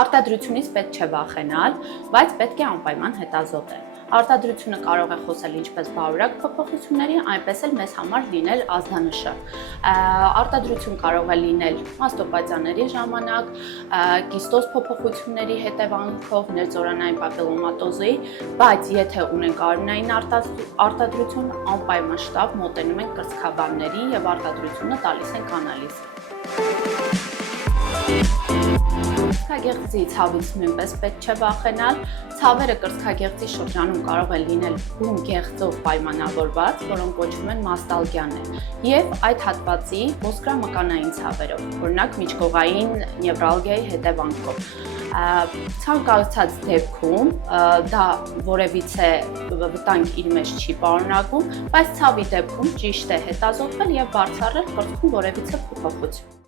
Արտադրությունից պետք չէ վախենալ, բայց պետք է անպայման հետազոտել։ Արտադրությունը կարող է խոսել ինչպես բարորակ փոփոխությունների, այնպես էլ մեզ համար լինել ազդանշը։ Արտադրություն կարող է լինել մաստոպացիաների ժամանակ, կիստոզ փոփոխությունների հետևանքով, ներծորանային պապիլոմատոզի, բայց եթե ունենք արյունային արտադրություն, անպայման շտապ մոտենում ենք կրծքաբանների եւ արտադրությունը տալիս ենք անալիզ։ Կրծքագեղձի ցավից նույնպես պետք չէ վախենալ։ Ցավերը կրծքագեղձի շրջանում կարող են լինել բուն գեղձով պայմանավորված, որոնք կոչվում են մաստալգիաներ, եւ այդ հատվածի ոսկրամկանային ցավերով, օրինակ միջկողային նևրալգիայի հետևանքով։ Ցանկացած դեպքում դա որևիցե վտանգ իր մեջ չի պարունակում, բայց ցավի դեպքում ճիշտ է հետազոտվել եւ բացառել կրծքում որևիցե փոփոխություն։